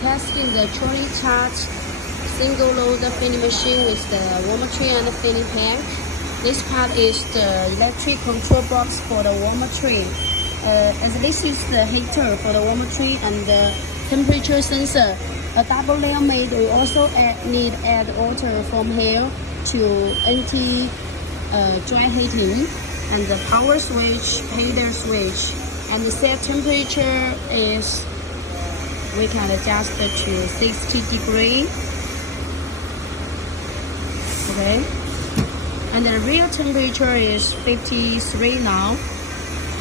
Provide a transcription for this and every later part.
Testing the trolley charge single load filling machine with the warmer tray and the filling tank. This part is the electric control box for the warmer tray. As this is the heater for the warmer tray and the temperature sensor. A double layer made. We also need add water from here to anti dry heating, and the power switch, heater switch, and the set temperature is we can adjust it to 60 degrees. Okay, and the real temperature is 53 now.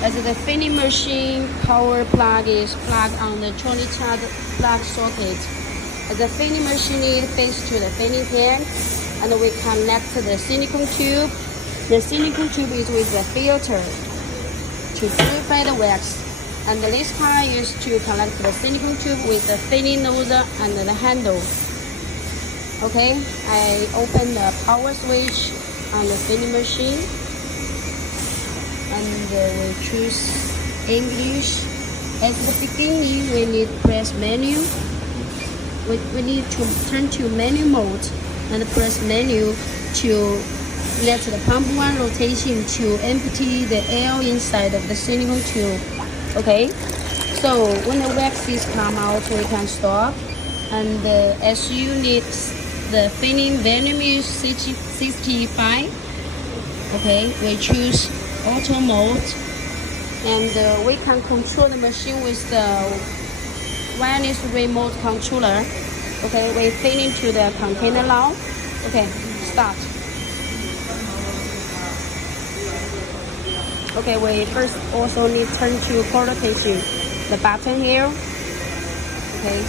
As the filling machine power plug is plugged on the trolley charge plug socket. As the filling machine is fixed to the filling tank, and we connect the silicone tube. The silicone tube is with the filter to purify the wax. And this part is to connect the silicone tube with the filling nozzle and the handle. Okay, I open the power switch on the filling machine, and we choose English. At the beginning, we need press menu. We need to turn to menu mode and press menu to let the pump one rotation to empty the air inside of the silicone tube. Okay, so when the wax is come out, we can stop. And as you need the filling volume is 65. Okay, we choose auto mode, and we can control the machine with the wireless remote controller. Okay, we fill into the container now. Okay, start. Okay, we first also need turn to quarter tissue. The button here. Okay.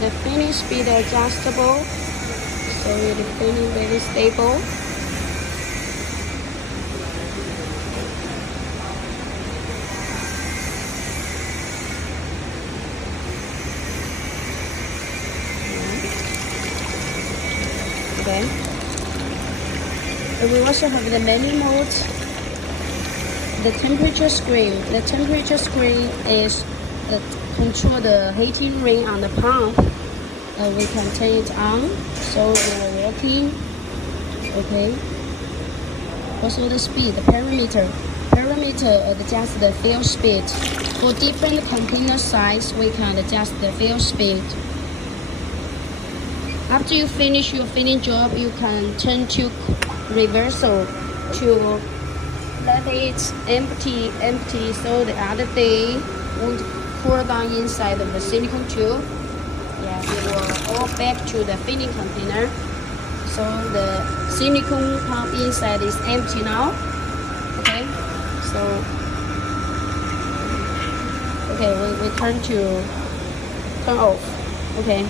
The filling speed adjustable, so the filling very stable. Okay. And we also have the menu mode. The temperature screen. The temperature screen is control the heating ring on the pump. We can turn it on, so we're working. Okay. Also the speed, the parameter adjust the fill speed. For different container size, we can adjust the fill speed. After you finish your filling job, you can turn to reversal to let it empty, so the other thing won't pour down inside of the silicone tube. Yeah, it will all back to the filling container. So the silicone pump inside is empty now. Okay, so okay, we turn off. Okay.